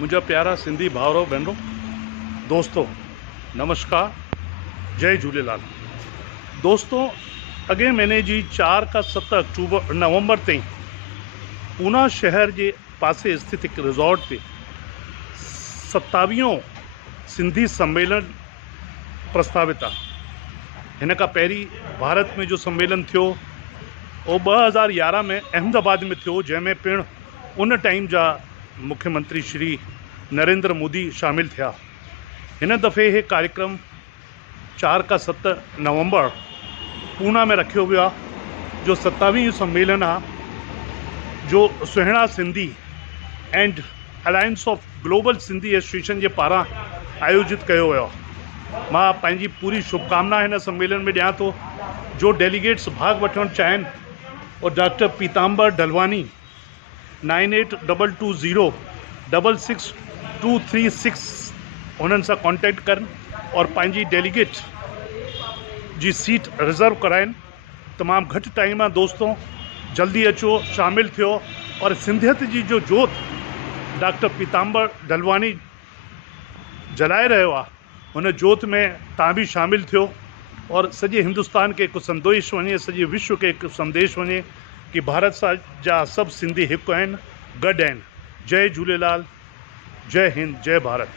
मुझा प्यारा सिंधी भाउरो भेनरो दोस्तों नमस्कार जय झूलेलाल। दोस्तों अॻे महीने जी 4 खां 7 नवंबर ताईं पूना शहर के पासे स्थित एक रिजॉर्ट पे 27वां सिंधी सम्मेलन प्रस्तावित आहे। हिन खां पहिरीं भारत में जो सम्मेलन थियो वो 2011 में अहमदाबाद में थियो, जंहिंमें पिण उन टाइम जा मुख्यमंत्री श्री नरेंद्र मोदी शामिल थिया। हिन दफ़े ये कार्यक्रम 4 खां 7 नवंबर पूना में रखियो वियो आहे। जो 27वीं सम्मेलन आहे, जो सुहिणा Sindhi and alliance of global Sindhi एसोसिएशन के पारां आयोजित किया वियो। मां पंहिंजी पूरी शुभकामना हिन सम्मेलन में ॾियां थो। जो डेलीगेट्स भाग वठण चाहिनि और डॉक्टर पीताम्बर डलवानी 9822066236 उन्हनि सां कॉन्टेक्ट करनि और पंहिंजी डेलीगेट जी सीट रिज़र्व कराइनि। तमाम घटि टाइम आहे दोस्तों, जल्दी अचो, शामिल थियो और सिंधियत जी जो जोत डॉक्टर पीताम्बर डलवानी जलाए रहियो आहे, उन जोत में तव्हां भी शामिल थियो और सॼे हिंदुस्तान के एक संदेश वञे, सॼे विश्व के एक संदेश वञे कि भारत जा सब सिंधी हिकु आहिनि, गॾु आहिनि। जय झूलेलाल, जय हिंद, जय भारत।